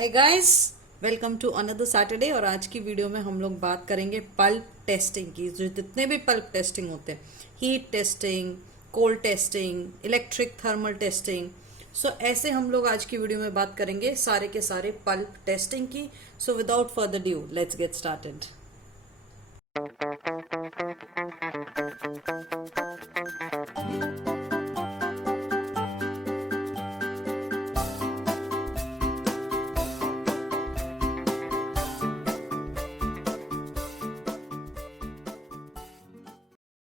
Hi guys, welcome to another Saturday. और आज की वीडियो में हम लोग बात करेंगे पल्प टेस्टिंग की। जो जितने भी पल्प टेस्टिंग होते हैं, heat testing, cold testing, electric thermal testing, so ऐसे हम लोग आज की वीडियो में बात करेंगे सारे के सारे पल्प टेस्टिंग की। So without further due let's get started.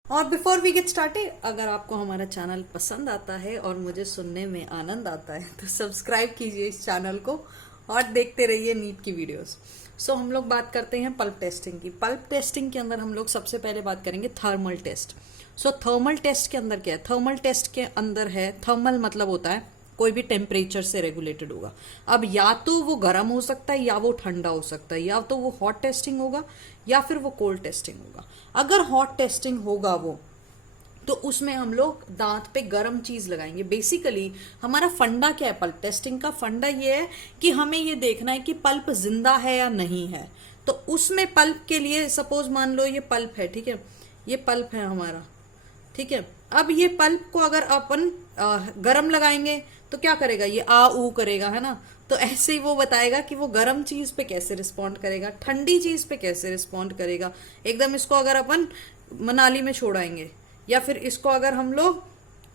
और बिफोर वी गेट स्टार्टेड, अगर आपको हमारा चैनल पसंद आता है और मुझे सुनने में आनंद आता है तो सब्सक्राइब कीजिए इस चैनल को और देखते रहिए नीट की वीडियोस। सो हम लोग बात करते हैं पल्प टेस्टिंग की। पल्प टेस्टिंग के अंदर हम लोग सबसे पहले बात करेंगे थर्मल टेस्ट। सो थर्मल टेस्ट के अंदर क्या है? थर्मल टेस्ट के अंदर है, थर्मल मतलब होता है कोई भी टेम्परेचर से रेगुलेटेड होगा। अब या तो वो गर्म हो सकता है या वो ठंडा हो सकता है, या तो वो हॉट टेस्टिंग होगा या फिर वो कोल्ड टेस्टिंग होगा। अगर हॉट टेस्टिंग होगा वो, तो उसमें हम लोग दांत पे गर्म चीज लगाएंगे। बेसिकली हमारा फंडा क्या है? पल्प टेस्टिंग का फंडा ये है कि हमें ये देखना है कि पल्प जिंदा है या नहीं है। तो उसमें पल्प के लिए सपोज मान लो ये पल्प है, ठीक है, ये पल्प है हमारा, ठीक है। अब ये पल्प को अगर अपन गरम लगाएंगे तो क्या करेगा? ये आ ऊ करेगा, है ना। तो ऐसे ही वो बताएगा कि वो गर्म चीज पे कैसे रिस्पॉन्ड करेगा, ठंडी चीज पे कैसे रिस्पॉन्ड करेगा। एकदम इसको अगर अपन मनाली में छोड़ाएंगे या फिर इसको अगर हम लोग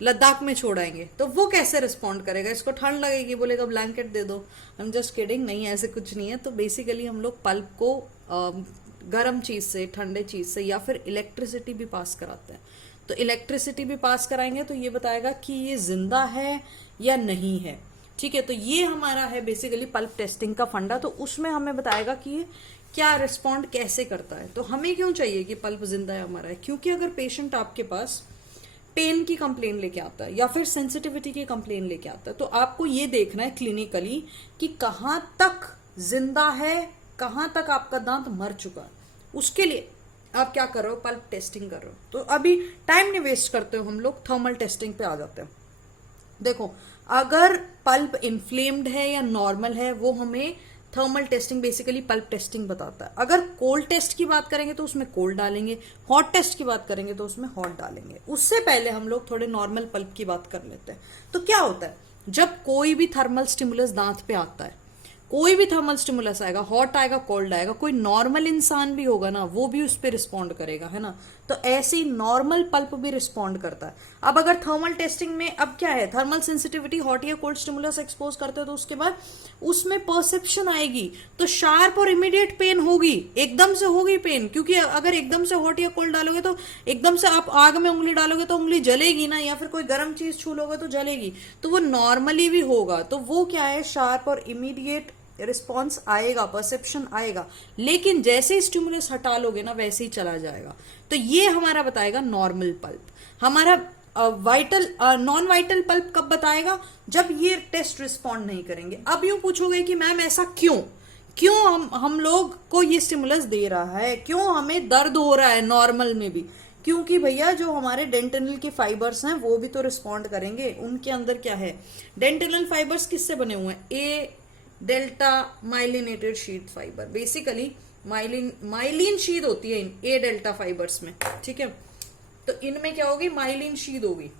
लद्दाख में छोड़ाएंगे तो वो कैसे रिस्पॉन्ड करेगा। इसको ठंड लगेगी, बोलेगा ब्लैंकेट दे दो। आई एम जस्ट किडिंग, नहीं ऐसे कुछ नहीं है। तो बेसिकली हम लोग पल्प को गर्म चीज से, ठंडे चीज से या फिर इलेक्ट्रिसिटी भी पास कराते हैं। तो इलेक्ट्रिसिटी भी पास कराएंगे तो ये बताएगा कि ये जिंदा है या नहीं है, ठीक है। तो ये हमारा है बेसिकली पल्प टेस्टिंग का फंडा। तो उसमें हमें बताएगा कि ये क्या रिस्पॉन्ड कैसे करता है। तो हमें क्यों चाहिए कि पल्प जिंदा है हमारा है? क्योंकि अगर पेशेंट आपके पास पेन की कंप्लेन लेके आता है या फिर सेंसिटिविटी की कंप्लेन लेके आता है, तो आपको ये देखना है क्लिनिकली कि कहाँ तक जिंदा है, कहाँ तक आपका दांत मर चुका है। उसके लिए आप क्या कर रहे हो? पल्प टेस्टिंग कर रहे हो। तो अभी टाइम नहीं वेस्ट करते हो, हम लोग थर्मल टेस्टिंग पे आ जाते हैं। देखो, अगर पल्प इन्फ्लेम्ड है या नॉर्मल है वो हमें thermal testing basically pulp testing बताता है। अगर कोल्ड टेस्ट की बात करेंगे तो उसमें कोल्ड डालेंगे, हॉट टेस्ट की बात करेंगे तो उसमें हॉट डालेंगे। उससे पहले हम लोग थोड़े नॉर्मल पल्प की बात कर लेते हैं। तो क्या होता है जब कोई भी थर्मल स्टिमुलस दांत पे आता है? कोई भी थर्मल स्टिमुलस आएगा, हॉट आएगा, कोल्ड आएगा, कोई नॉर्मल इंसान भी होगा ना, वो भी उस पर रिस्पॉन्ड करेगा, है ना। तो ऐसे ही नॉर्मल पल्प भी रिस्पॉन्ड करता है। अब अगर थर्मल टेस्टिंग में अब क्या है, थर्मल सेंसिटिविटी, हॉट या कोल्ड स्टिमुलस एक्सपोज करते हो तो उसके बाद उसमें परसेप्शन आएगी। तो शार्प और इमीडिएट पेन होगी, एकदम से होगी पेन। क्योंकि अगर एकदम से हॉट या कोल्ड डालोगे तो एकदम से आप आग में उंगली डालोगे तो उंगली जलेगी ना, या फिर कोई गर्म चीज छू लोगे तो जलेगी। तो वो नॉर्मली भी होगा। तो वो क्या है, शार्प और इमीडिएट रिस्पॉन्स आएगा, परसेप्शन आएगा। लेकिन जैसे ही स्टिमुलस हटा लोगे ना वैसे ही चला जाएगा। तो ये हमारा बताएगा नॉर्मल पल्प। हमारा वाइटल नॉन वाइटल पल्प कब बताएगा? जब ये टेस्ट रिस्पॉन्ड नहीं करेंगे। अब यूं पूछोगे कि मैम ऐसा क्यों? क्यों हम लोग को ये स्टिमुलस दे रहा है, क्यों हमें दर्द हो रहा है नॉर्मल में भी? क्योंकि भैया जो हमारे डेंटिनल के फाइबर्स हैं वो भी तो रिस्पॉन्ड करेंगे। उनके अंदर क्या है? डेंटिनल फाइबर्स किससे बने हुए हैं? A delta myelinated sheath fibre. Basically myelin sheath होती है इन ए डेल्टा फाइबर्स में, ठीक है। तो इनमें क्या होगी? माइलिन शीट होगी।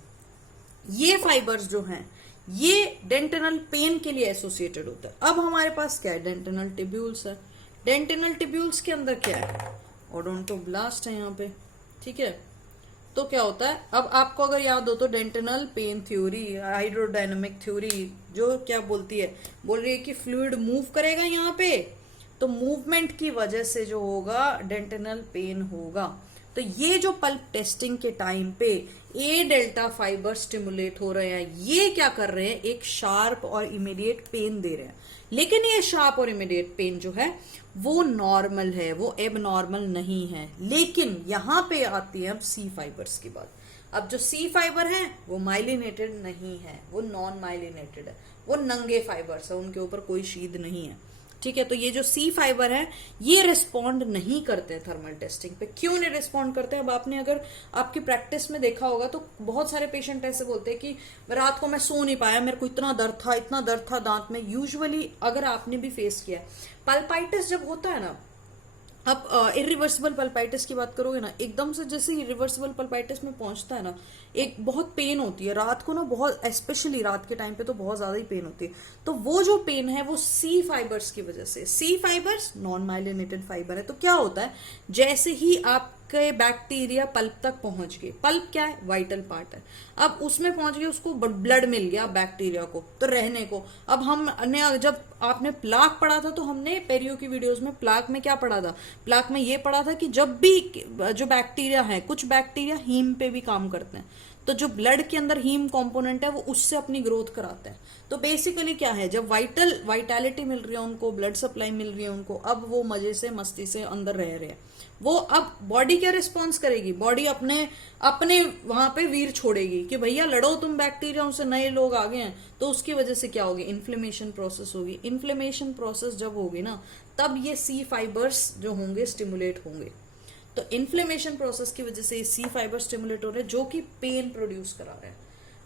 ये फाइबर्स जो हैं ये डेंटिनल पेन के लिए एसोसिएटेड होता है। अब हमारे पास क्या है? डेंटिनल टिब्यूल्स है। डेंटिनल टिब्यूल्स के अंदर क्या है? ओडोंटोब्लास्ट है यहाँ पे, ठीक है। तो क्या होता है, अब आपको अगर याद हो तो डेंटिनल पेन थ्योरी, हाइड्रोडायनामिक थ्योरी जो क्या बोलती है, बोल रही है कि फ्लूइड मूव करेगा यहाँ पे, तो मूवमेंट की वजह से जो होगा डेंटिनल पेन होगा। तो ये जो पल्प टेस्टिंग के टाइम पे ए डेल्टा फाइबर स्टिमुलेट हो रहे हैं, ये क्या कर रहे हैं? एक शार्प और इमीडिएट पेन दे रहे हैं। लेकिन ये शार्प और इमीडिएट पेन जो है वो नॉर्मल है, वो एब नॉर्मल नहीं है। लेकिन यहां पे आती है अब सी फाइबर्स की बात। अब जो सी फाइबर है वो माइलिनेटेड नहीं है, वो नॉन माइलिनेटेड है, वो नंगे फाइबर्स है, उनके ऊपर कोई शीद नहीं है, ठीक है। तो ये जो सी फाइबर है ये रिस्पॉन्ड नहीं करते हैं थर्मल टेस्टिंग पे। क्यों नहीं रिस्पॉन्ड करते हैं? अब आपने अगर आपकी प्रैक्टिस में देखा होगा तो बहुत सारे पेशेंट ऐसे बोलते हैं कि रात को मैं सो नहीं पाया, मेरे को इतना दर्द था दांत में। यूजुअली अगर आपने भी फेस किया है, पल्पाइटिस जब होता है ना, अब इरिवर्सिबल पल्पाइटिस की बात करोगे ना, एकदम से जैसे इरिवर्सिबल पल्पाइटिस में पहुंचता है ना, एक बहुत पेन होती है रात को ना, बहुत स्पेशली रात के टाइम पे तो बहुत ज्यादा ही पेन होती है। तो वो जो पेन है वो सी फाइबर्स की वजह से। सी फाइबर्स नॉन माइलिनेटेड फाइबर है। तो क्या होता है, जैसे ही आपके बैक्टीरिया पल्प तक पहुंच गए, पल्प क्या है, वाइटल पार्ट है, अब उसमें पहुंच गए, उसको ब्लड मिल गया बैक्टीरिया को तो रहने को। अब हमने जब आपने प्लाक पढ़ा था तो हमने पेरियो की वीडियोस में प्लाक में क्या पढ़ा था, प्लाक में ये पढ़ा था कि जब भी जो बैक्टीरिया है, कुछ बैक्टीरिया हीम पे भी काम करते हैं, तो जो ब्लड के अंदर हीम कंपोनेंट है वो उससे अपनी ग्रोथ कराते हैं। तो बेसिकली क्या है, जब वाइटैलिटी मिल रही है उनको, ब्लड सप्लाई मिल रही है उनको, अब वो मजे से मस्ती से अंदर रह रहे हैं। वो अब बॉडी क्या रिस्पॉन्स करेगी, बॉडी अपने अपने वहां पे वीर छोड़ेगी कि भैया लड़ो तुम बैक्टीरिया से, नए लोग आ गए हैं। तो उसकी वजह से क्या होगी, इन्फ्लेमेशन प्रोसेस होगी। इन्फ्लेमेशन प्रोसेस जब होगी ना, तब ये सी फाइबर्स जो होंगे स्टिमुलेट होंगे। तो इन्फ्लेमेशन प्रोसेस की वजह से सी फाइबर स्टिमुलेट हो रहे हैं, जो कि पेन प्रोड्यूस करा रहे हैं।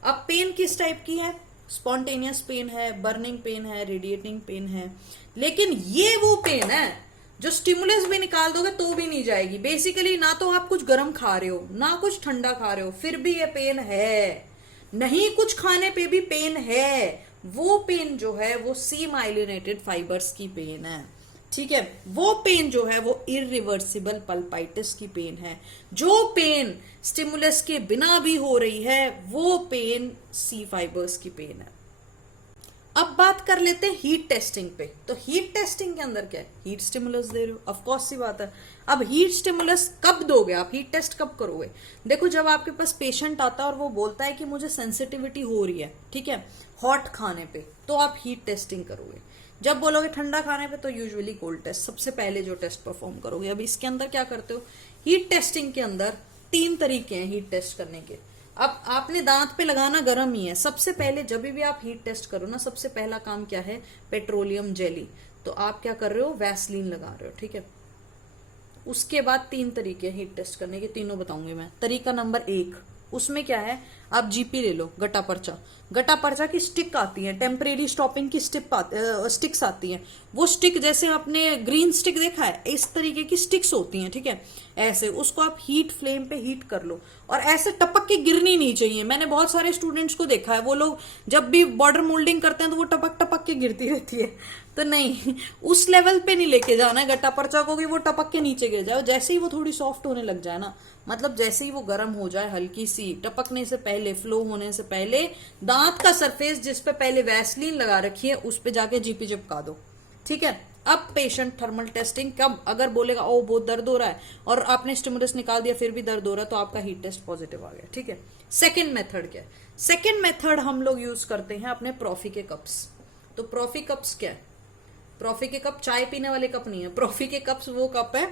अब पेन किस टाइप की है, स्पॉन्टेनियस पेन है, बर्निंग पेन है, रेडिएटिंग पेन है। लेकिन ये वो पेन है जो स्टिमुलस भी निकाल दोगे तो भी नहीं जाएगी। बेसिकली ना तो आप कुछ गर्म खा रहे हो ना कुछ ठंडा खा रहे हो, फिर भी ये पेन है। नहीं कुछ खाने पे भी पेन है। वो पेन जो है वो सी माइलिनेटेड फाइबर्स की पेन है। ठीक है, वो पेन जो है वो इरिवर्सिबल पल्पाइटिस की पेन है। जो पेन स्टिमुलस के बिना भी हो रही है वो पेन सी फाइबर्स की पेन है। अब बात कर लेते हैं हीट टेस्टिंग पे। तो हीट टेस्टिंग के अंदर क्या है, हीट स्टिमुलस दे रहे हो, ऑफ कोर्स सी बात है। अब हीट स्टिमुलस कब दोगे आप, हीट टेस्ट कब करोगे? देखो, जब आपके पास पेशेंट आता है और वो बोलता है कि मुझे सेंसिटिविटी हो रही है, ठीक है, हॉट खाने पे, तो आप हीट टेस्टिंग करोगे। जब बोलोगे ठंडा खाने पे तो यूजुअली कोल्ड टेस्ट सबसे पहले जो टेस्ट परफॉर्म करोगे। अब इसके अंदर क्या करते हो, हीट टेस्टिंग के अंदर 3 तरीके हैं हीट टेस्ट करने के। अब आपने दांत पे लगाना गर्म ही है। सबसे पहले जब भी आप हीट टेस्ट करो ना, सबसे पहला काम क्या है, पेट्रोलियम जेली। तो आप क्या कर रहे हो, वैसलीन लगा रहे हो, ठीक है। उसके बाद 3 तरीके हीट टेस्ट करने के, तीनों बताऊंगी मैं। तरीका नंबर 1, उसमें क्या है, आप जीपी ले लो, गटा पर्चा। गटा पर्चा की स्टिक आती है, टेम्परेरी स्टॉपिंग की स्टिक्स आती हैं। वो स्टिक जैसे आपने ग्रीन स्टिक देखा है, इस तरीके की स्टिक्स होती हैं, ठीक है। ऐसे उसको आप हीट फ्लेम पे हीट कर लो, और ऐसे टपक के गिरनी नहीं चाहिए। मैंने बहुत सारे स्टूडेंट्स को देखा है, वो लोग जब भी बॉर्डर मोल्डिंग करते हैं तो वो टपक टपक के गिरती रहती है। तो नहीं, उस लेवल पे नहीं लेके जाना है गट्टा पर्चा को कि वो टपक के नीचे गिर जाए। जैसे ही वो थोड़ी सॉफ्ट होने लग जाए ना, मतलब जैसे ही वो गर्म हो जाए, हल्की सी टपकने से पहले, फ्लो होने से पहले, दांत का सरफेस जिस पे पहले वैसलीन लगा रखी है उस पे जाके जीपी चिपका दो, ठीक है। अब पेशेंट थर्मल टेस्टिंग कब अगर बोलेगा ओ बहुत दर्द हो रहा है और आपने स्टिमुलस निकाल दिया फिर भी दर्द हो रहा है, तो आपका हीट टेस्ट पॉजिटिव आ गया, ठीक है। सेकेंड मेथड क्या है, सेकेंड मेथड हम लोग यूज करते हैं अपने प्रॉफी के कप्स। तो प्रॉफी कप्स क्या है, प्रॉफी के कप चाय पीने वाले कप नहीं है। प्रॉफी के कप्स वो कप है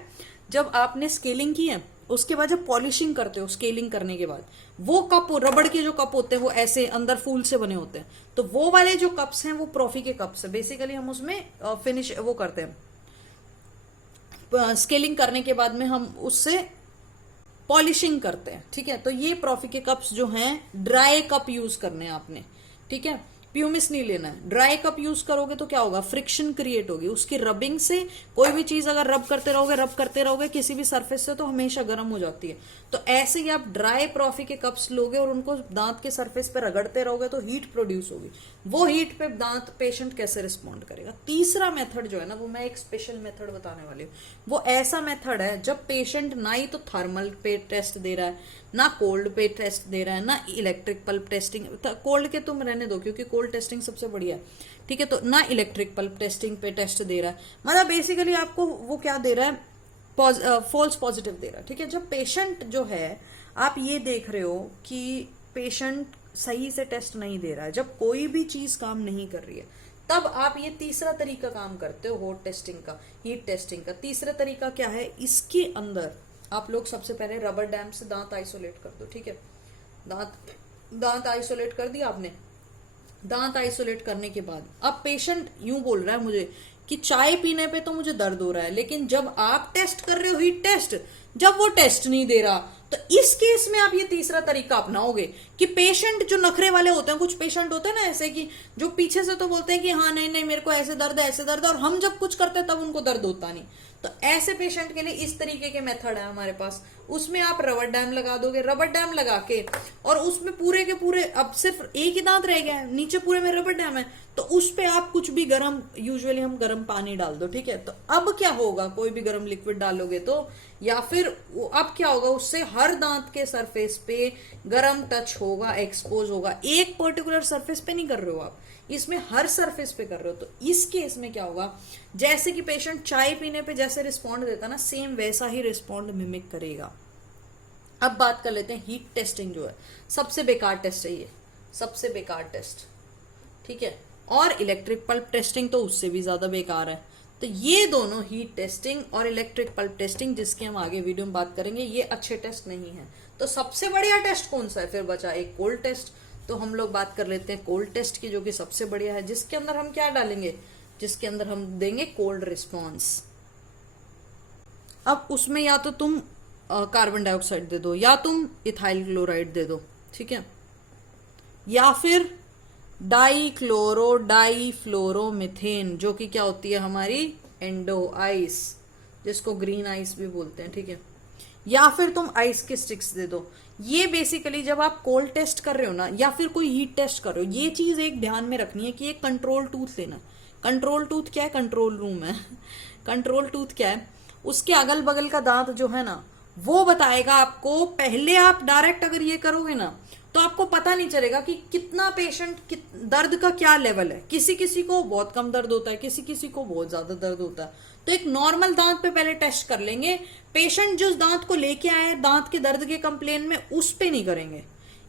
जब आपने स्केलिंग की है, उसके बाद जब पॉलिशिंग करते हो, स्केलिंग करने के बाद, वो कप रबड़ के जो कप होते हैं वो ऐसे अंदर फूल से बने होते हैं। तो वो वाले जो कप्स हैं वो प्रॉफी के कप्स है। बेसिकली हम उसमें फिनिश वो करते हैं, स्केलिंग करने के बाद में हम उससे पॉलिशिंग करते हैं, ठीक है। तो ये प्रॉफी के कप्स जो हैं, ड्राई कप यूज करने हैं आपने, ठीक है। प्यूमिस नहीं लेना है। ड्राई कप यूज करोगे तो क्या होगा, फ्रिक्शन क्रिएट होगी उसकी रबिंग से। कोई भी चीज अगर रब करते रहोगे किसी भी सरफेस से, तो हमेशा गर्म हो जाती है। तो ऐसे ही आप ड्राई प्रॉफी के कप्स लोगे और उनको दांत के सरफेस पे रगड़ते रहोगे तो हीट प्रोड्यूस होगी। वो हीट पे दांत पेशेंट कैसे रिस्पॉन्ड करेगा। तीसरा मेथड जो है ना, वो मैं एक स्पेशल मेथड बताने वाली हूँ। वो ऐसा मेथड है जब पेशेंट ना ही तो थर्मल पे टेस्ट दे रहा है, ना कोल्ड पे टेस्ट दे रहा है, ना इलेक्ट्रिक पल्प टेस्टिंग। कोल्ड के तुम रहने दो क्योंकि कोल्ड टेस्टिंग सबसे बढ़िया है, ठीक है। तो ना इलेक्ट्रिक पल्प टेस्टिंग पे टेस्ट दे रहा है, मतलब बेसिकली आपको वो क्या दे रहा है, फॉल्स पॉजिटिव दे रहा है, ठीक है। जब पेशेंट जो है, आप ये देख रहे हो कि पेशेंट सही से टेस्ट नहीं दे रहा है, जब कोई भी चीज काम नहीं कर रही है, तब आप ये तीसरा तरीका काम करते हो हॉट टेस्टिंग का, हीट टेस्टिंग का। तीसरा तरीका क्या है, इसके अंदर आप लोग सबसे पहले रबर डैम से दांत आइसोलेट कर दो, ठीक है। दांत आइसोलेट कर दिया आपने। दांत आइसोलेट करने के बाद अब पेशेंट यूं बोल रहा है मुझे कि चाय पीने पे तो मुझे दर्द हो रहा है, लेकिन जब आप टेस्ट कर रहे हो हीट टेस्ट, जब वो टेस्ट नहीं दे रहा, तो इस केस में आप ये तीसरा तरीका अपनाओगे कि पेशेंट जो नखरे वाले होते हैं, कुछ पेशेंट होते हैं ना ऐसे कि जो पीछे से तो बोलते हैं कि हाँ नहीं नहीं मेरे को ऐसे दर्द है ऐसे दर्द है, और हम जब कुछ करते हैं तब उनको दर्द होता नहीं। तो ऐसे पेशेंट के लिए इस तरीके के मेथड है हमारे पास। उसमें आप रबर डैम लगा दोगे, रबर डैम लगा के, और उसमें पूरे के पूरे, अब सिर्फ एक ही दांत रह गया है, नीचे पूरे में रबर डैम है, तो उस पे आप कुछ भी गर्म, यूजुअली हम गर्म पानी डाल दो, ठीक है। तो अब क्या होगा, कोई भी गर्म लिक्विड डालोगे तो, या फिर अब क्या होगा, उससे हर दांत के सरफेस पे गर्म टच होगा, एक्सपोज होगा। एक पर्टिकुलर सरफेस पे नहीं कर रहे हो आप, इसमें हर सरफेस पे कर रहे हो। तो इस केस में क्या होगा, जैसे कि पेशेंट चाय पीने पे जैसे रिस्पॉन्ड देता ना, सेम वैसा ही रिस्पॉन्ड मिमिक करेगा। अब बात कर लेते हैं हीट टेस्टिंग, जो है सबसे बेकार टेस्ट है ये, सबसे बेकार टेस्ट, ठीक है। और इलेक्ट्रिक पल्प टेस्टिंग तो उससे भी ज्यादा बेकार है। तो ये दोनों, हीट टेस्टिंग और इलेक्ट्रिक पल्प टेस्टिंग, जिसके हम आगे वीडियो में बात करेंगे, ये अच्छे टेस्ट नहीं है। तो सबसे बढ़िया टेस्ट कौन सा है, फिर बचा एक कोल्ड टेस्ट। तो हम लोग बात कर लेते हैं कोल्ड टेस्ट की, जो कि सबसे बढ़िया है, जिसके अंदर हम क्या डालेंगे, जिसके अंदर हम देंगे कोल्ड रिस्पॉन्स। अब उसमें या तो तुम कार्बन डाइऑक्साइड दे दो, या तुम इथाइल क्लोराइड दे दो, ठीक है, या फिर डाई क्लोरो डाई फ्लोरोमिथेन, जो कि क्या होती है हमारी एंडो आइस, जिसको ग्रीन आइस भी बोलते हैं, ठीक है, या फिर तुम आइस के स्टिक्स दे दो। ये बेसिकली जब आप कोल्ड टेस्ट कर रहे हो ना, या फिर कोई हीट टेस्ट कर रहे हो, ये चीज एक ध्यान में रखनी है कि एक कंट्रोल टूथ लेना। कंट्रोल टूथ क्या है, कंट्रोल रूम है। कंट्रोल टूथ क्या है, उसके अगल बगल का दांत जो है ना, वो बताएगा आपको। पहले आप डायरेक्ट अगर ये करोगे ना, तो आपको पता नहीं चलेगा कि कितना पेशेंट दर्द का क्या लेवल है। किसी किसी को बहुत कम दर्द होता है, किसी किसी को बहुत ज्यादा दर्द होता है। तो एक नॉर्मल दांत पे पहले टेस्ट कर लेंगे। पेशेंट जिस दांत को लेके आए दांत के दर्द के कंप्लेन में, उस पे नहीं करेंगे।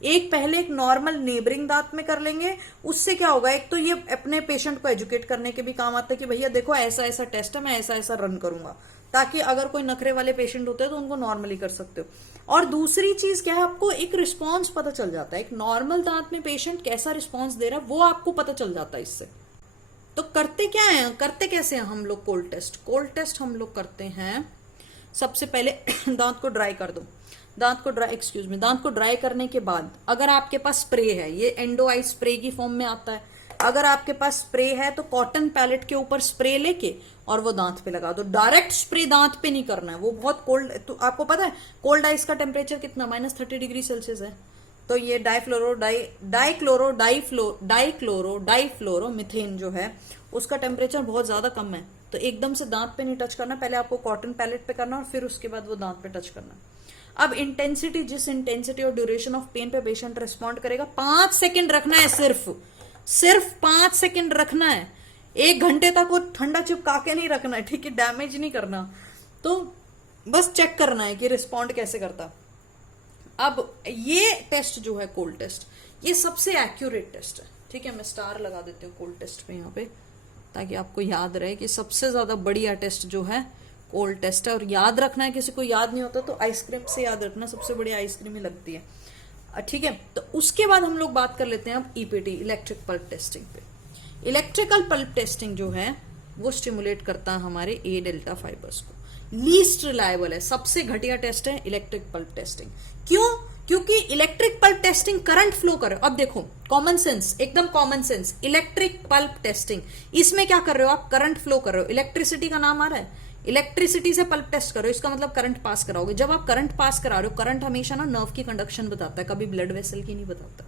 एक पहले एक नॉर्मल नेबरिंग दांत में कर लेंगे। उससे क्या होगा, एक तो ये अपने पेशेंट को एजुकेट करने के भी काम आता है कि भैया देखो ऐसा ऐसा टेस्ट है, मैं ऐसा ऐसा रन करूंगा, ताकि अगर कोई नखरे वाले पेशेंट होते हैं तो उनको नॉर्मली कर सकते हो। और दूसरी चीज क्या है, आपको एक रिस्पॉन्स पता चल जाता है, एक नॉर्मल दांत में पेशेंट कैसा रिस्पॉन्स दे रहा है वो आपको पता चल जाता है इससे। तो करते क्या है, करते कैसे हैं हम लोग कोल्ड टेस्ट। कोल्ड टेस्ट हम लोग करते हैं, सबसे पहले दांत को ड्राई कर दो। दांत को ड्राई करने के बाद, अगर आपके पास स्प्रे है, ये एंडो आई स्प्रे की फॉर्म में आता है। अगर आपके पास स्प्रे है तो कॉटन पैलेट के ऊपर स्प्रे लेके और वो दांत पे लगा दो। डायरेक्ट स्प्रे दांत पे नहीं करना है, वो बहुत कोल्ड। तो आपको पता है कोल्ड आइस का टेम्परेचर कितना, -30 डिग्री सेल्सियस है। तो ये डाईफ्लोरोमिथेन जो है, उसका टेम्परेचर बहुत ज्यादा कम है। तो एकदम से दांत पे नहीं टच करना, पहले आपको कॉटन पैलेट पे करना और फिर उसके बाद वो दांत पे टच करना। अब इंटेंसिटी, जिस इंटेंसिटी और ड्यूरेशन ऑफ पेन पे पेशेंट रिस्पॉन्ड करेगा, 5 सेकेंड रखना है, सिर्फ 5 सेकेंड रखना है। 1 घंटे तक वो ठंडा चिपका के नहीं रखना है, ठीक है, डैमेज नहीं करना। तो बस चेक करना है कि रिस्पॉन्ड कैसे करता। अब ये टेस्ट जो है कोल्ड टेस्ट, ये सबसे एक्यूरेट टेस्ट है, ठीक है। मैं स्टार लगा देती हूँ कोल्ड टेस्ट पे यहाँ पे, ताकि आपको याद रहे कि सबसे ज्यादा बढ़िया टेस्ट जो है कोल्ड टेस्ट है। और याद रखना है, किसी को याद नहीं होता तो आइसक्रीम से याद रखना, सबसे बढ़िया आइसक्रीम ही लगती है, ठीक है। तो उसके बाद हम लोग बात कर लेते हैं अब ईपीटी, इलेक्ट्रिक पल्प टेस्टिंग पे। इलेक्ट्रिकल पल्प टेस्टिंग जो है वो स्टिमुलेट करता है हमारे ए डेल्टा फाइबर्स को। लीस्ट रिलायबल है, सबसे घटिया टेस्ट है इलेक्ट्रिक पल्प टेस्टिंग। क्यों? क्योंकि electric pulp testing current flow कर रहे हो। अब देखो कॉमन सेंस, एकदम common sense, electric pulp testing, इसमें क्या कर रहे हो आप, करंट फ्लो कर रहे हो। इलेक्ट्रिसिटी का नाम आ रहा है, इलेक्ट्रिसिटी से पल्प टेस्ट करो, इसका मतलब करंट पास कराओगे। जब आप करंट पास करा रहे हो, करंट हमेशा ना नर्व की कंडक्शन बताता है, कभी ब्लड वेसल की नहीं बताता।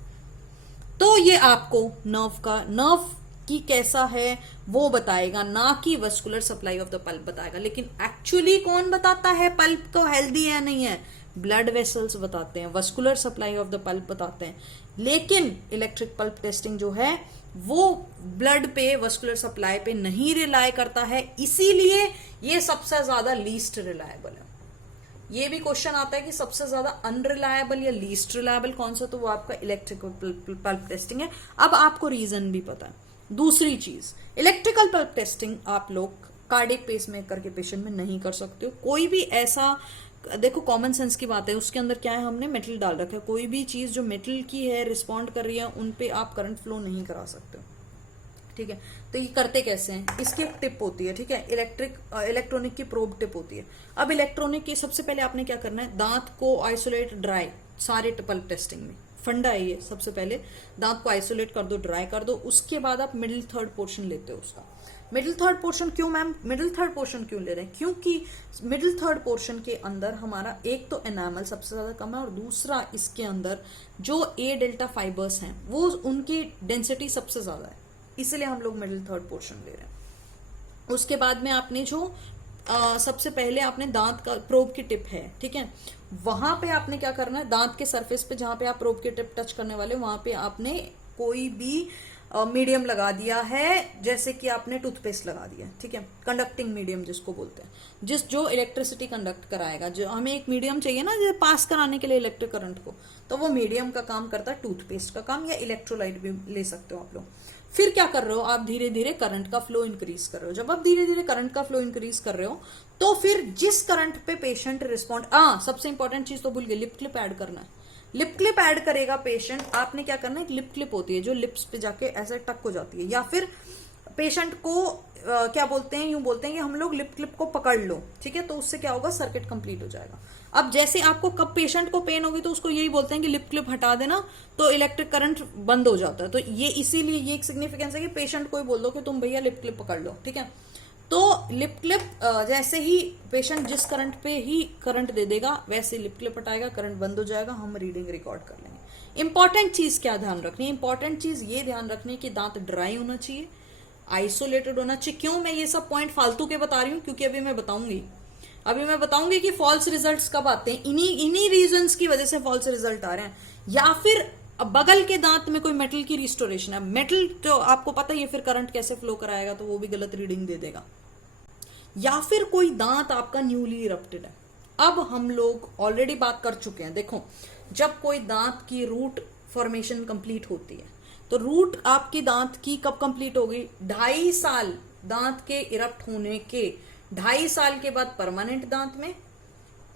तो ये आपको नर्व की कैसा है वो बताएगा, ना कि vascular supply of the pulp बताएगा। लेकिन एक्चुअली कौन बताता है पल्प को हेल्दी है नहीं है, ब्लड वेसल्स बताते हैं, vascular supply of the pulp बताते हैं। लेकिन इलेक्ट्रिक पल्प टेस्टिंग जो है वो ब्लड पे, वस्कुलर सप्लाई पे नहीं रिलाय करता है, इसीलिए ये सबसे ज्यादा लीस्ट रिलायबल है। ये भी क्वेश्चन आता है कि सबसे ज्यादा अनरिलायबल या लीस्ट रिलायबल कौन सा, तो वो आपका इलेक्ट्रिकल पल्प टेस्टिंग है। अब आपको रीजन भी पता है। दूसरी चीज, इलेक्ट्रिकल पल्प टेस्टिंग आप लोग कार्डियक पेसमेकर के पेशेंट में नहीं कर सकते हो। कोई भी ऐसा, देखो कॉमन सेंस की बात है, उसके अंदर क्या है, हमने मेटल डाल रखा है। कोई भी चीज जो मेटल की है, रिस्पॉन्ड कर रही है, उन पे आप करंट फ्लो नहीं करा सकते हो। ठीक है। तो ये करते कैसे हैं, इसकी एक टिप होती है, ठीक है, इलेक्ट्रॉनिक की प्रोब टिप होती है। अब इलेक्ट्रॉनिक की सबसे पहले आपने क्या करना है, दांत को आइसोलेट ड्राई, सारे पल्प टेस्टिंग में फंडा है ये, सबसे पहले दांत को आइसोलेट कर दो, ड्राई कर दो, उसके बाद आप मिडिल थर्ड पोर्शन लेते हो उसका। मिडिल थर्ड पोर्शन क्यों मैम, मिडिल थर्ड पोर्शन क्यों ले रहे हैं, क्योंकि मिडिल थर्ड पोर्शन के अंदर हमारा एक तो एनामल सबसे ज्यादा कम है, और दूसरा इसके अंदर जो ए डेल्टा फाइबर्स हैं वो उनकी डेंसिटी सबसे ज्यादा है, इसलिए हम लोग मिडिल थर्ड पोर्शन ले रहे हैं। उसके बाद में आपने जो सबसे पहले आपने दांत का प्रोब की टिप है, ठीक है, वहां पे आपने क्या करना है, दांत के सरफेस पे जहां पे आप प्रोब की टिप टच करने वाले वहां पे आपने कोई भी मीडियम लगा दिया है, जैसे कि आपने टूथपेस्ट लगा दिया, ठीक है, कंडक्टिंग मीडियम जिसको बोलते हैं, जो इलेक्ट्रिसिटी कंडक्ट कराएगा। जो हमें एक मीडियम चाहिए ना जो पास कराने के लिए इलेक्ट्रिक करंट को, तो वो मीडियम का काम करता है टूथपेस्ट का काम, या इलेक्ट्रोलाइट भी ले सकते हो आप लोग। फिर क्या कर रहे हो आप, धीरे धीरे करंट का फ्लो इंक्रीज कर रहे हो। जब आप धीरे धीरे करंट का फ्लो इंक्रीज कर रहे हो तो फिर जिस करंट पे पेशेंट रिस्पॉन्ड, सबसे इंपॉर्टेंट चीज तो भूल गए, लिप क्लिप ऐड करना है। लिप क्लिप ऐड करेगा पेशेंट, आपने क्या करना है, एक लिप क्लिप होती है जो लिप्स पे जाके ऐसे टक हो जाती है, या फिर पेशेंट को क्या बोलते हैं, यूं बोलते हैं कि हम लोग लिप क्लिप को पकड़ लो, ठीक है, तो उससे क्या होगा, सर्किट कंप्लीट हो जाएगा। अब जैसे आपको कब पेशेंट को पेन होगी तो उसको यही बोलते हैं कि लिप क्लिप हटा देना, तो इलेक्ट्रिक करंट बंद हो जाता है। तो ये इसीलिए ये एक सिग्निफिकेंस है कि पेशेंट को ही बोल दो कि तुम भैया लिप क्लिप पकड़ लो, ठीक है। तो लिप क्लिप जैसे ही पेशेंट जिस करंट पे ही करंट दे देगा वैसे लिप क्लिप हटाएगा, करंट बंद हो जाएगा, हम रीडिंग रिकॉर्ड कर लेंगे। इंपॉर्टेंट चीज क्या ध्यान रखनी है, इंपॉर्टेंट चीज ये ध्यान रखनी है कि दांत ड्राई होना चाहिए, आइसोलेटेड होना चाहिए। क्यों मैं ये सब पॉइंट फालतू के बता रही हूँ, क्योंकि अभी मैं बताऊंगी कि फॉल्स रिजल्ट्स कब आते हैं, इन्हीं रीजंस की वजह से फॉल्स रिजल्ट आ रहे हैं। या फिर बगल के दांत में कोई मेटल की रिस्टोरेशन है, मेटल तो आपको पता ही है फिर करंट कैसे फ्लो कराएगा, तो वो भी गलत रीडिंग दे देगा। या फिर कोई दांत आपका न्यूली इरप्टेड है। अब हम लोग ऑलरेडी बात कर चुके हैं, देखो जब कोई दांत की रूट फॉर्मेशन कंप्लीट होती है, तो रूट आपकी दांत की कब कंप्लीट होगी, 2.5 साल दांत के इरप्ट होने के 2.5 साल के बाद परमानेंट दांत में।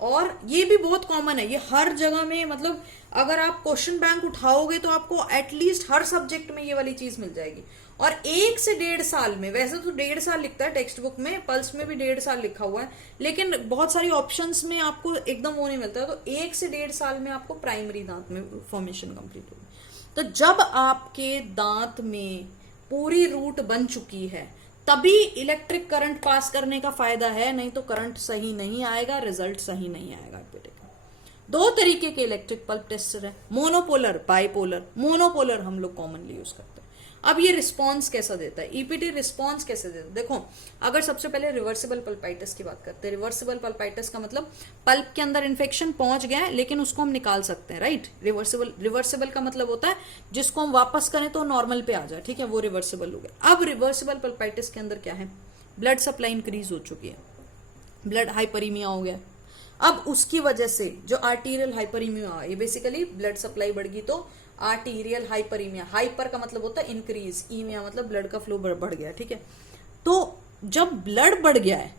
और ये भी बहुत कॉमन है, ये हर जगह में, मतलब अगर आप क्वेश्चन बैंक उठाओगे तो आपको एटलीस्ट हर सब्जेक्ट में ये वाली चीज मिल जाएगी। और 1 से 1.5 साल में, वैसे तो 1.5 साल लिखता है टेक्स्ट बुक में, पल्स में भी 1.5 साल लिखा हुआ है, लेकिन बहुत सारी ऑप्शंस में आपको एकदम वो नहीं मिलता है, तो 1 से 1.5 साल में आपको प्राइमरी दांत में फॉर्मेशन कंप्लीट होगी। तो जब आपके दांत में पूरी रूट बन चुकी है तभी इलेक्ट्रिक करंट पास करने का फायदा है, नहीं तो करंट सही नहीं आएगा, रिजल्ट सही नहीं आएगा बेटे का। 2 तरीके के इलेक्ट्रिक पल्प टेस्टर है, मोनोपोलर, बाइपोलर। मोनोपोलर हम लोग कॉमनली यूज करते हैं। अब ये रिस्पॉन्स कैसा देता है, ईपीटी रिस्पॉन्स कैसे देता है, देखो अगर सबसे पहले रिवर्सिबल पल्पाइटिस की बात करते हैं। रिवर्सिबल पल्पाइटिस का मतलब पल्प के अंदर इन्फेक्शन पहुंच गया है लेकिन उसको हम निकाल सकते हैं, राइट। रिवर्सिबल का मतलब होता है जिसको हम वापस करें तो नॉर्मल पे आ जाए, ठीक है, वो रिवर्सिबल हो गया। अब रिवर्सिबल पल्पाइटिस के अंदर क्या है, ब्लड सप्लाई इंक्रीज हो चुकी है, ब्लड हाइपरीमिया हो गया। अब उसकी वजह से जो आर्टीरियल हाइपरीमिया, ये बेसिकली ब्लड सप्लाई बढ़ गई, तो आर्टीरियल हाइपरीमिया, हाइपर का मतलब होता है इंक्रीज, ईमिया मतलब ब्लड का फ्लो बढ़ गया, ठीक है। तो जब ब्लड बढ़ गया है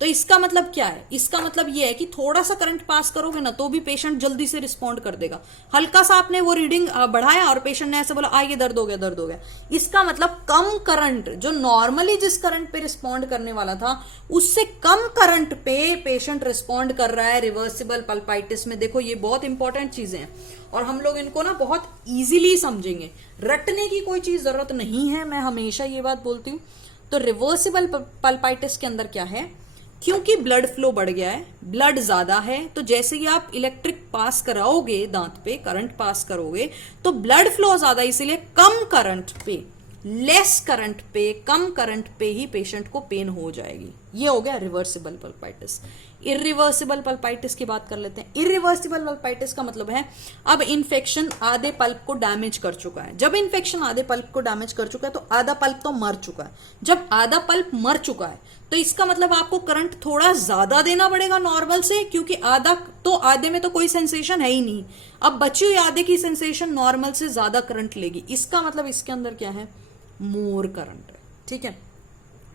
तो इसका मतलब क्या है, इसका मतलब ये है कि थोड़ा सा करंट पास करोगे ना तो भी पेशेंट जल्दी से रिस्पॉन्ड कर देगा। हल्का सा आपने वो रीडिंग बढ़ाया और पेशेंट ने ऐसे बोला ये दर्द हो गया, इसका मतलब कम करंट, जो नॉर्मली जिस करंट पे रिस्पॉन्ड करने वाला था उससे कम करंट पे पेशेंट रिस्पॉन्ड कर रहा है रिवर्सिबल पल्पाइटिस में। देखो ये बहुत इंपॉर्टेंट चीजें हैं और हम लोग इनको ना बहुत इजीली समझेंगे, रटने की कोई चीज जरूरत नहीं है, मैं हमेशा ये बात बोलती हूँ। तो रिवर्सिबल पल्पाइटिस के अंदर क्या है, क्योंकि ब्लड फ्लो बढ़ गया है, ब्लड ज्यादा है, तो जैसे ही आप इलेक्ट्रिक पास कराओगे दांत पे, करंट पास करोगे, तो ब्लड फ्लो ज्यादा, इसीलिए कम करंट पे, लेस करंट पे, कम करंट पे ही पेशेंट को पेन हो जाएगी। ये हो गया रिवर्सिबल पल्पाइटिस। इरिवर्सिबल पल्पाइटिस की बात कर लेते हैं। इरिवर्सिबल पल्पाइटिस का मतलब है अब इन्फेक्शन आधे पल्प को डैमेज कर चुका है। जब इन्फेक्शन आधे पल्प को डैमेज कर चुका है तो आधा पल्प तो मर चुका है। जब आधा पल्प मर चुका है तो इसका मतलब आपको करंट थोड़ा ज्यादा देना पड़ेगा नॉर्मल से, क्योंकि आधे में तो कोई सेंसेशन है ही नहीं। अब बची हुई आधे की सेंसेशन नॉर्मल से ज्यादा करंट लेगी, इसका मतलब इसके अंदर क्या है, मोर करंट है, ठीक है,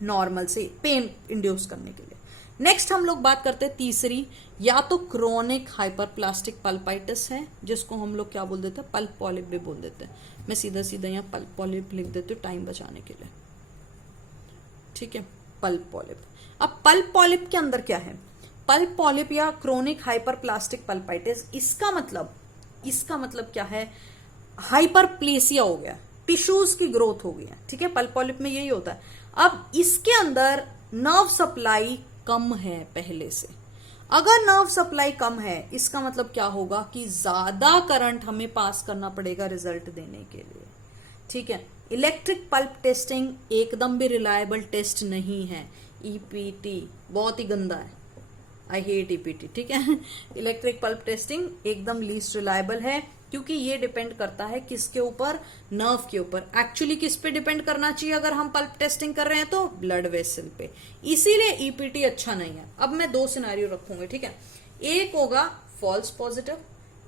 नॉर्मल से पेन इंड्यूस करने के लिए। नेक्स्ट हम लोग बात करते हैं तीसरी, या तो क्रोनिक हाइपरप्लास्टिक पल्पाइटिस है, जिसको हम लोग क्या बोल देते हैं, पल्प पॉलिप भी बोल देते हैं। मैं सीधा सीधा यहाँ पल्प पॉलिप लिख देती हूँ टाइम बचाने के लिए। ठीक है, पल्प पॉलिप। अब पल्प पॉलिप के अंदर क्या है, पल्प पॉलिप या क्रोनिक हाइपरप्लास्टिक पल्पाइटिस, इसका मतलब क्या है, हाइपरप्लेसिया हो गया, टिश्यूज की ग्रोथ हो गई है, ठीक है, पल्प पॉलिप में यही होता है। अब इसके अंदर नर्व सप्लाई कम है पहले से। अगर नर्व सप्लाई कम है, इसका मतलब क्या होगा कि ज्यादा करंट हमें पास करना पड़ेगा रिजल्ट देने के लिए, ठीक है। इलेक्ट्रिक पल्प टेस्टिंग एकदम भी रिलायबल टेस्ट नहीं है। ईपीटी बहुत ही गंदा है, आई हेट ईपीटी, ठीक है। इलेक्ट्रिक पल्प टेस्टिंग एकदम लीस्ट रिलायबल है, क्योंकि ये डिपेंड करता है किसके ऊपर, नर्व के ऊपर। एक्चुअली किस पे डिपेंड करना चाहिए अगर हम पल्प टेस्टिंग कर रहे हैं, तो ब्लड वेसल पे, इसीलिए ईपीटी अच्छा नहीं है। अब मैं दो सिनेरियो रखूंगी, ठीक है, एक होगा फॉल्स पॉजिटिव,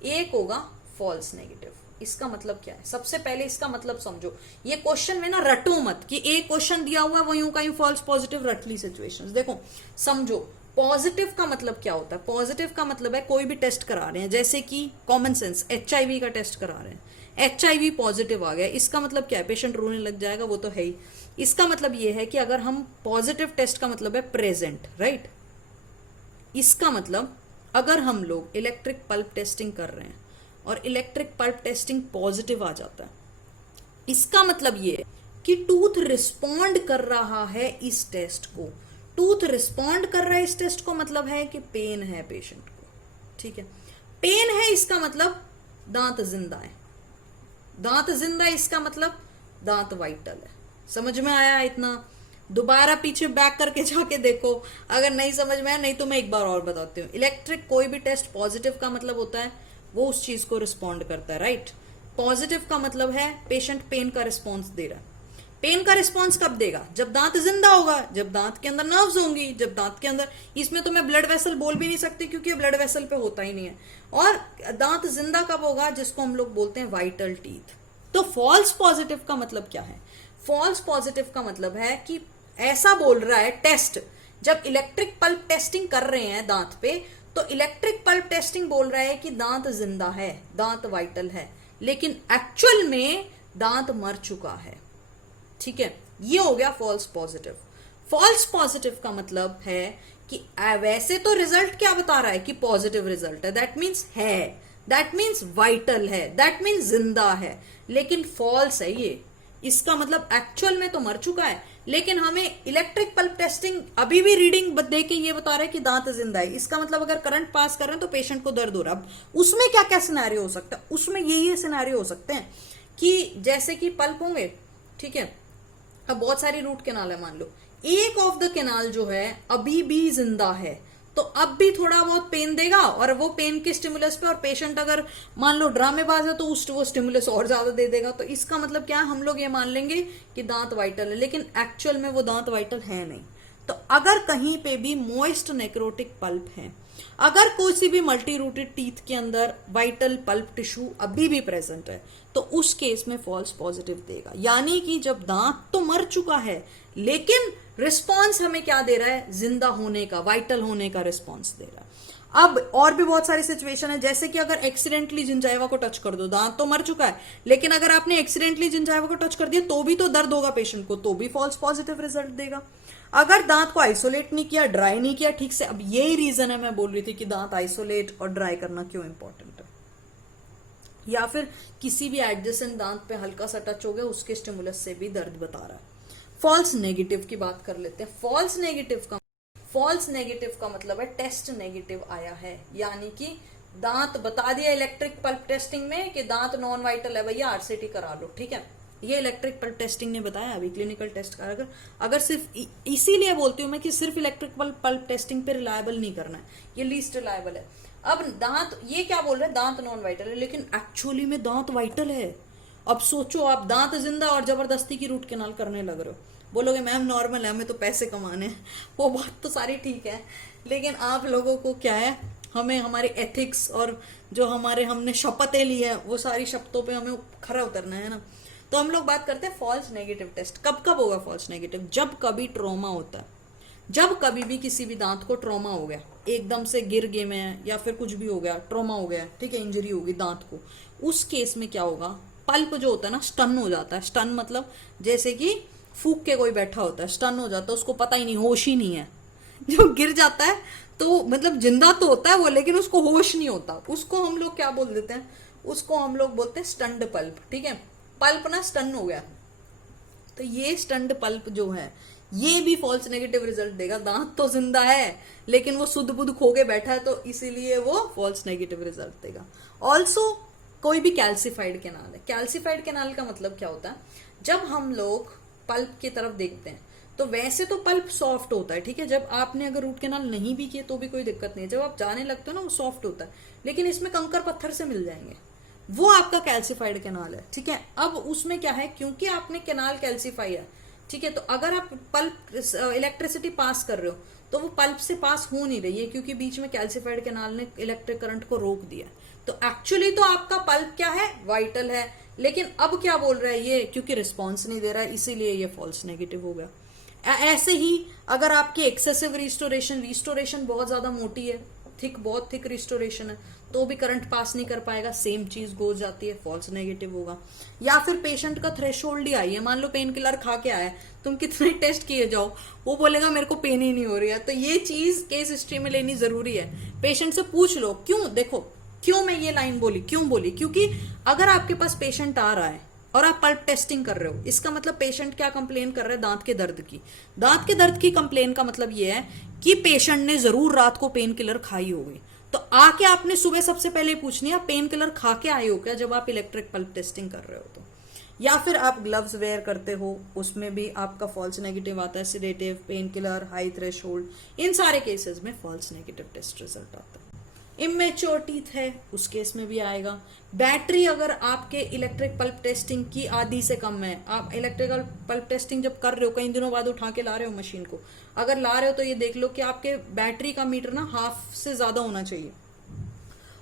एक होगा फॉल्स नेगेटिव। इसका मतलब क्या है, सबसे पहले इसका मतलब समझो। ये क्वेश्चन में ना रटो मत कि एक क्वेश्चन दिया हुआ है वो यूं का यूं फॉल्स पॉजिटिव रट ली सिचुएशंस। देखो समझो, पॉजिटिव का मतलब क्या होता है, पॉजिटिव का मतलब है कोई भी टेस्ट करा रहे हैं, जैसे कि कॉमन सेंस एचआईवी का टेस्ट करा रहे हैं, एचआईवी पॉजिटिव आ गया, इसका मतलब क्या है, पेशेंट रोने लग जाएगा, वो तो है ही। इसका मतलब ये है कि अगर हम पॉजिटिव टेस्ट का मतलब है प्रेजेंट, राइट। इसका मतलब अगर हम लोग इलेक्ट्रिक पल्प टेस्टिंग कर रहे हैं और इलेक्ट्रिक पल्प टेस्टिंग पॉजिटिव आ जाता है, इसका मतलब ये है कि टूथ रिस्पॉन्ड कर रहा है इस टेस्ट को। टूथ रिस्पॉन्ड कर रहा है इस टेस्ट को, मतलब है कि पेन है पेशेंट को, ठीक है। पेन है इसका मतलब दांत जिंदा है, दांत जिंदा है इसका मतलब दांत वाइटल है। समझ में आया इतना? दोबारा पीछे बैक करके जाके देखो अगर नहीं समझ में आया, नहीं तो मैं एक बार और बताती हूँ। इलेक्ट्रिक कोई भी टेस्ट पॉजिटिव का मतलब होता है वो उस चीज को रिस्पॉन्ड करता है, राइट। पॉजिटिव का मतलब है पेशेंट पेन का रिस्पॉन्स दे रहा है। पेन का रिस्पॉन्स कब देगा, जब दांत जिंदा होगा, जब दांत के अंदर नर्व्स होंगी, जब दांत के अंदर, इसमें तो मैं ब्लड वेसल बोल भी नहीं सकती क्योंकि ब्लड वेसल पे होता ही नहीं है। और दांत जिंदा कब होगा, जिसको हम लोग बोलते हैं वाइटल टीथ। तो फॉल्स पॉजिटिव का मतलब क्या है, फॉल्स पॉजिटिव का मतलब है कि ऐसा बोल रहा है टेस्ट, जब इलेक्ट्रिक पल्प टेस्टिंग कर रहे हैं दांत पे, तो इलेक्ट्रिक पल्प टेस्टिंग बोल रहा है कि दांत जिंदा है, दांत वाइटल है, लेकिन एक्चुअल में दांत मर चुका है, ठीक है। ये हो गया फॉल्स पॉजिटिव। फॉल्स पॉजिटिव का मतलब है कि वैसे तो रिजल्ट क्या बता रहा है कि पॉजिटिव रिजल्ट है, दैट मीन्स है, दैट मीन्स वाइटल है, दैट मीन्स जिंदा है, लेकिन फॉल्स है ये। इसका मतलब एक्चुअल में तो मर चुका है, लेकिन हमें इलेक्ट्रिक पल्प टेस्टिंग अभी भी रीडिंग दे के ये बता रहा है कि दांत जिंदा है। इसका मतलब अगर करंट पास कर रहे हैं तो पेशेंट को दर्द हो रहा है। अब उसमें क्या क्या सिनेरियो हो सकता है, उसमें ये सिनेरियो हो सकते हैं कि जैसे कि पल्प होंगे, ठीक है। अब बहुत सारी रूट कैनाल है, मान लो एक ऑफ द कैनाल जो है अभी भी जिंदा है, तो अब भी थोड़ा बहुत पेन देगा, और वो पेन के स्टिमुलस पे, और पेशेंट अगर मान लो ड्रामेबाज है तो वो स्टिमुलस और ज्यादा दे देगा। तो इसका मतलब क्या है, हम लोग ये मान लेंगे कि दांत वाइटल है, लेकिन एक्चुअल में वो दांत वाइटल है नहीं। तो अगर कहीं पे भी मोइस्ट नेक्रोटिक पल्प है, अगर कोई सी भी मल्टी रूटेड टीथ के अंदर वाइटल पल्प टिश्यू अभी भी प्रेजेंट है, तो उस केस में फॉल्स पॉजिटिव देगा। यानी कि जब दांत तो मर चुका है, लेकिन रिस्पॉन्स हमें क्या दे रहा है, जिंदा होने का, वाइटल होने का रिस्पॉन्स दे रहा है। अब और भी बहुत सारी सिचुएशन है, जैसे कि अगर एक्सीडेंटली जिंजाइवा को टच कर दो, दांत तो मर चुका है, लेकिन अगर आपने एक्सीडेंटली जिंजाइवा को टच कर दिया तो भी तो दर्द होगा पेशेंट को, तो भी फॉल्स पॉजिटिव रिजल्ट देगा। अगर दांत को आइसोलेट नहीं किया, ड्राई नहीं किया ठीक से, अब यही रीजन है मैं बोल रही थी कि दांत आइसोलेट और ड्राई करना क्यों इंपॉर्टेंट है। या फिर किसी भी एडजेसेंट दांत पे हल्का सा टच हो गया, उसके स्टिमुलस से भी दर्द बता रहा है। फॉल्स नेगेटिव की बात कर लेते हैं। फॉल्स नेगेटिव का मतलब है टेस्ट नेगेटिव आया है, यानी कि दांत बता दिया इलेक्ट्रिक पल्प टेस्टिंग में कि दांत नॉन वाइटल है, भैया आरसीटी करा लो, ठीक है। ये इलेक्ट्रिक पल्प टेस्टिंग ने बताया, अभी क्लिनिकल टेस्ट का अगर सिर्फ इसीलिए बोलती हूं मैं कि सिर्फ इलेक्ट्रिक पल्प टेस्टिंग पे रिलायबल नहीं करना है, ये लीस्ट रिलायबल है। अब दांत, ये क्या बोल रहे हैं, दांत नॉन वाइटल है, लेकिन एक्चुअली में दांत वाइटल है। अब सोचो, आप दांत जिंदा और जबरदस्ती की रूट कैनाल करने लग रहे हो, बोलोगे मैम नॉर्मल है, हमें तो पैसे कमाने हैं, वो बात तो सारी ठीक है, लेकिन आप लोगों को क्या है, हमें हमारे एथिक्स और जो हमने शपथें ली है, वो सारी शपथों पे हमें खरा उतरना है ना। तो हम लोग बात करते हैं फॉल्स नेगेटिव टेस्ट। कब कब होगा फॉल्स नेगेटिव, जब कभी ट्रॉमा होता है, जब कभी भी किसी भी दांत को ट्रॉमा हो गया, एकदम से गिर गए में या फिर कुछ भी हो गया, ट्रॉमा हो गया, ठीक है, इंजरी होगी दांत को, उस केस में क्या होगा, पल्प जो होता है ना स्टन हो जाता है। स्टन मतलब जैसे कि फूक के कोई बैठा होता है, स्टन हो जाता है, उसको पता ही नहीं, होश ही नहीं है। जो गिर जाता है तो मतलब जिंदा तो होता है वो, लेकिन उसको होश नहीं होता, उसको हम लोग क्या बोल देते हैं, उसको हम लोग बोलते हैं स्टन्ड पल्प। ठीक है, पल्प ना स्टन हो गया, तो ये स्टन्ड पल्प जो है ये भी फॉल्स नेगेटिव रिजल्ट देगा। दांत तो जिंदा है लेकिन वो सुध बुध खो के बैठा है, तो इसीलिए वो फॉल्स नेगेटिव रिजल्ट देगा। ऑल्सो कोई भी कैल्सिफाइड कैनाल है, कैल्सिफाइड कैनाल का मतलब क्या होता है, जब हम लोग पल्प की तरफ देखते हैं तो वैसे तो पल्प सॉफ्ट होता है, ठीक है, जब आपने अगर रूट कैनाल नहीं भी किए तो भी कोई दिक्कत नहीं है, जब आप जाने लगते हो ना वो सॉफ्ट होता है, लेकिन इसमें कंकर पत्थर से मिल जाएंगे, वो आपका कैल्सिफाइड कैनाल है। ठीक है, अब उसमें क्या है, क्योंकि आपने कैनाल कैल्सिफाई है, ठीक है, तो अगर आप पल्प इलेक्ट्रिसिटी पास कर रहे हो तो वो पल्प से पास हो नहीं रही है, क्योंकि बीच में कैल्सिफाइड कैनाल ने इलेक्ट्रिक करंट को रोक दिया। तो एक्चुअली तो आपका पल्प क्या है, वाइटल है, लेकिन अब क्या बोल रहा है ये, क्योंकि रिस्पॉन्स नहीं दे रहा है इसीलिए ये फॉल्स नेगेटिव हो गया। ऐसे ही अगर आपकी एक्सेसिव रिस्टोरेशन बहुत ज्यादा मोटी है, बहुत थिक रिस्टोरेशन है, तो भी करंट पास नहीं कर पाएगा, सेम चीज हो जाती है, फॉल्स नेगेटिव होगा। या फिर पेशेंट का थ्रेशोल्ड ही आई है, मान लो पेन किलर खा के आया है, तुम कितने टेस्ट किए जाओ वो बोलेगा मेरे को पेन ही नहीं हो रही है, तो ये चीज केस हिस्ट्री में लेनी जरूरी है। पेशेंट से पूछ लो, क्यों, देखो क्यों मैं ये लाइन बोली, क्यों बोली, क्योंकि अगर आपके पास पेशेंट आ रहा है और आप पल्प टेस्टिंग कर रहे हो, इसका मतलब पेशेंट क्या कंप्लेन कर रहा है, दांत के दर्द की। दांत के दर्द की कंप्लेन का मतलब ये है कि पेशेंट ने जरूर रात को पेन किलर खाई होगी, तो आके आपने सुबह सबसे पहले पूछनी है, आप पेन किलर खा के आए हो क्या जब आप इलेक्ट्रिक पल्प टेस्टिंग कर रहे हो तो। या फिर आप ग्लव्स वेयर करते हो, उसमें भी आपका फॉल्स नेगेटिव आता है, sedative, pain killer, high threshold, इन सारे केसेस में फॉल्स नेगेटिव टेस्ट रिजल्ट आता है। इमेच्योर टीथ है, उस केस में भी आएगा। बैटरी अगर आपके इलेक्ट्रिक पल्प टेस्टिंग की आधी से कम है, आप इलेक्ट्रिकल पल्प टेस्टिंग जब कर रहे हो, कई दिनों बाद उठा के ला रहे हो मशीन को, अगर ला रहे हो तो ये देख लो कि आपके बैटरी का मीटर ना हाफ से ज्यादा होना चाहिए।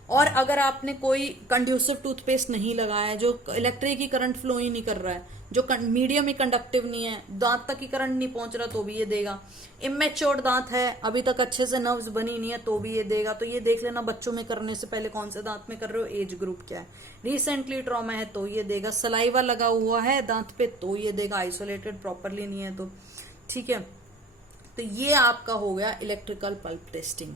और अगर आपने कोई कंड्यूसिव टूथपेस्ट नहीं लगाया, जो इलेक्ट्रिक ही करंट फ्लो ही नहीं कर रहा है, जो मीडियम ही कंडक्टिव नहीं है, दांत तक ही करंट नहीं पहुंच रहा, तो भी ये देगा। इमेच्योर दांत है, अभी तक अच्छे से नर्व्स बनी नहीं है, तो भी ये देगा। तो ये देख लेना बच्चों में करने से पहले कौन से दांत में कर रहे हो, एज ग्रुप क्या है। रिसेंटली ट्रॉमा है तो ये देगा, सलाइवा लगा हुआ है दांत पे तो ये देगा, आइसोलेटेड प्रॉपरली नहीं है तो। ठीक है, तो ये आपका हो गया इलेक्ट्रिकल पल्प टेस्टिंग,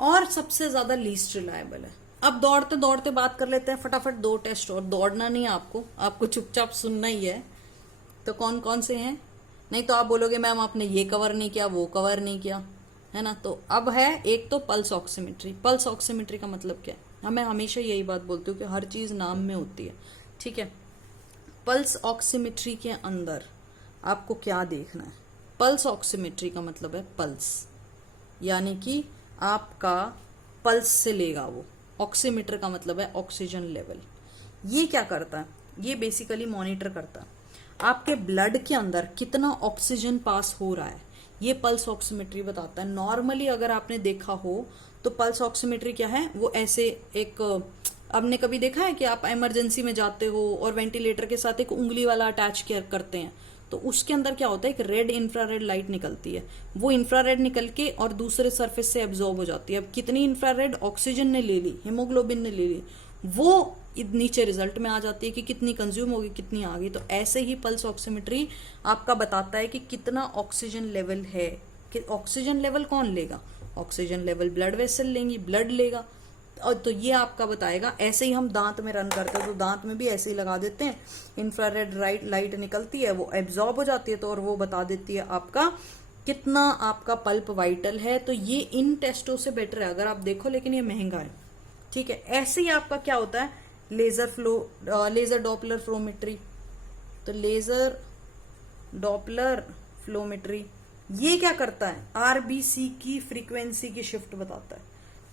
और सबसे ज्यादा लीस्ट रिलायबल है। अब दौड़ते दौड़ते बात कर लेते हैं फटाफट, दो टेस्ट और, दौड़ना नहीं है आपको चुपचाप सुनना ही है। तो कौन कौन से हैं, नहीं तो आप बोलोगे मैम आपने ये कवर नहीं किया, वो कवर नहीं किया, है ना। तो अब है एक तो पल्स ऑक्सीमेट्री। पल्स ऑक्सीमेट्री का मतलब क्या है, मैं हमेशा यही बात बोलती हूँ कि हर चीज नाम में होती है, ठीक है। पल्स ऑक्सीमेट्री के अंदर आपको क्या देखना है, पल्स ऑक्सीमेट्री का मतलब है पल्स, यानी कि आपका पल्स से लेगा वो। ऑक्सीमीटर का मतलब है ऑक्सीजन लेवल। ये क्या करता है, ये बेसिकली मॉनिटर करता है आपके ब्लड के अंदर कितना ऑक्सीजन पास हो रहा है, ये पल्स ऑक्सीमेट्री बताता है। नॉर्मली अगर आपने देखा हो तो पल्स ऑक्सीमेट्री क्या है, वो ऐसे एक, आपने कभी देखा है कि आप इमरजेंसी में जाते हो और वेंटिलेटर के साथ एक उंगली वाला अटैच करते हैं, तो उसके अंदर क्या होता है, एक रेड इंफ्रारेड लाइट निकलती है, वो इंफ्रारेड निकल के और दूसरे सरफेस से एब्जॉर्ब हो जाती है। अब कितनी इंफ्रारेड ऑक्सीजन ने ले ली, हीमोग्लोबिन ने ले ली, वो नीचे रिजल्ट में आ जाती है कि कितनी कंज्यूम होगी, कितनी आ गई। तो ऐसे ही पल्स ऑक्सीमेट्री आपका बताता है कि कितना ऑक्सीजन लेवल है। कि ऑक्सीजन लेवल कौन लेगा, ऑक्सीजन लेवल ब्लड वेसल लेंगी, ब्लड लेगा, और तो ये आपका बताएगा। ऐसे ही हम दांत में रन करते हैं तो दांत में भी ऐसे ही लगा देते हैं, इंफ्रारेड लाइट निकलती है, वो एब्जॉर्ब हो जाती है, तो और वो बता देती है आपका कितना आपका पल्प वाइटल है। तो ये इन टेस्टों से बेटर है अगर आप देखो, लेकिन ये महंगा है, ठीक है। ऐसे ही आपका क्या होता है, लेजर डॉपलर फ्लोमेट्री। तो लेजर डॉपलर फ्लोमेट्री ये क्या करता है, आरबीसी की फ्रीक्वेंसी की शिफ्ट बताता है।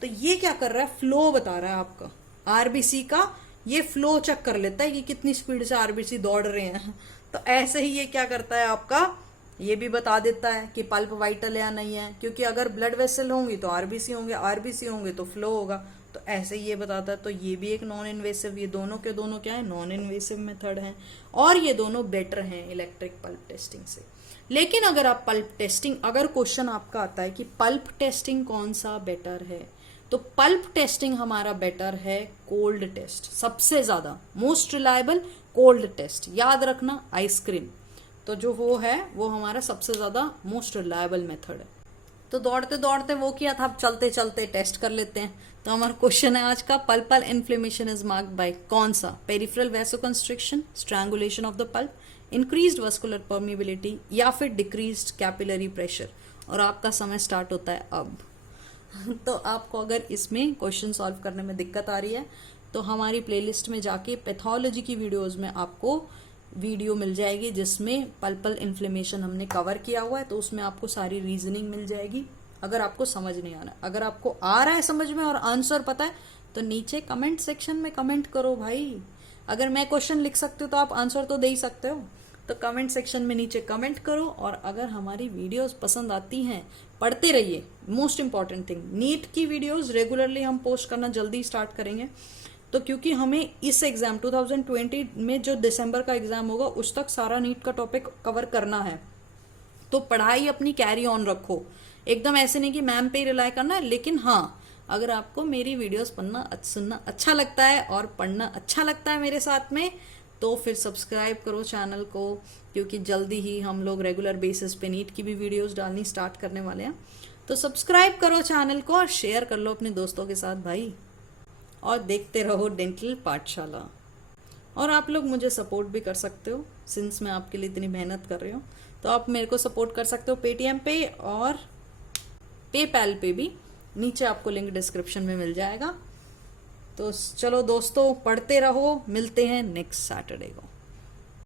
तो ये क्या कर रहा है, फ्लो बता रहा है आपका आरबीसी का, ये फ्लो चेक कर लेता है कि कितनी स्पीड से आरबीसी दौड़ रहे हैं। तो ऐसे ही ये क्या करता है आपका, ये भी बता देता है कि पल्प वाइटल है या नहीं है, क्योंकि अगर ब्लड वेसल होंगी तो आरबीसी होंगे, आरबीसी होंगे तो फ्लो होगा। तो ऐसे ही ये बताता है। तो ये भी एक नॉन इन्वेसिव, ये दोनों के दोनों क्या है, नॉन इन्वेसिव मेथड है, और ये दोनों बेटर हैं इलेक्ट्रिक पल्प टेस्टिंग से। लेकिन अगर आप पल्प टेस्टिंग, अगर क्वेश्चन आपका आता है कि पल्प टेस्टिंग कौन सा बेटर है, तो पल्प टेस्टिंग हमारा बेटर है कोल्ड टेस्ट, सबसे ज्यादा मोस्ट रिलायबल कोल्ड टेस्ट। याद रखना, आइसक्रीम तो जो वो है वो हमारा सबसे ज़्यादा मोस्ट रिलायबल मेथड है। तो दौड़ते दौड़ते वो किया था, अब चलते चलते टेस्ट कर लेते हैं। तो हमारा क्वेश्चन है आज का, pulpal inflammation is marked by कौन सा? Peripheral vasoconstriction, strangulation of the pulp, increased vascular permeability या फिर डिक्रीज्ड कैपिलरी प्रेशर। और आपका समय स्टार्ट होता है अब। तो आपको अगर इसमें क्वेश्चन सॉल्व करने में दिक्कत आ रही है तो हमारी प्लेलिस्ट में जाके पैथोलॉजी की वीडियोस में आपको वीडियो मिल जाएगी जिसमें पल्पल इन्फ्लेमेशन हमने कवर किया हुआ है। तो उसमें आपको सारी रीजनिंग मिल जाएगी अगर आपको समझ नहीं आ रहा है। अगर आपको आ रहा है समझ में और आंसर पता है तो नीचे कमेंट सेक्शन में कमेंट करो भाई। अगर मैं क्वेश्चन लिख सकती हूँ तो आप आंसर तो दे ही सकते हो। तो कमेंट सेक्शन में नीचे कमेंट करो। और अगर हमारी वीडियोस पसंद आती हैं, पढ़ते रहिए। मोस्ट इंपॉर्टेंट थिंग, नीट की वीडियोस रेगुलरली हम पोस्ट करना जल्दी स्टार्ट करेंगे। तो क्योंकि हमें इस एग्जाम 2020 में जो दिसंबर का एग्जाम होगा उस तक सारा नीट का टॉपिक कवर करना है। तो पढ़ाई अपनी कैरी ऑन रखो, एकदम ऐसे नहीं कि मैम पे ही रिलाई करना है। लेकिन हाँ, अगर आपको मेरी वीडियोस पढ़ना सुनना अच्छा लगता है और पढ़ना अच्छा लगता है मेरे साथ में, तो फिर सब्सक्राइब करो चैनल को, क्योंकि जल्दी ही हम लोग रेगुलर बेसिस पे नीट की भी वीडियोस डालनी स्टार्ट करने वाले हैं। तो सब्सक्राइब करो चैनल को और शेयर कर लो अपने दोस्तों के साथ भाई। और देखते रहो डेंटल पाठशाला। और आप लोग मुझे सपोर्ट भी कर सकते हो, सिंस मैं आपके लिए इतनी मेहनत कर रही हूँ। तो आप मेरे को सपोर्ट कर सकते हो पेटीएम पे और पेपैल पे भी। नीचे आपको लिंक डिस्क्रिप्शन में मिल जाएगा। तो चलो दोस्तों, पढ़ते रहो, मिलते हैं नेक्स्ट सैटरडे को।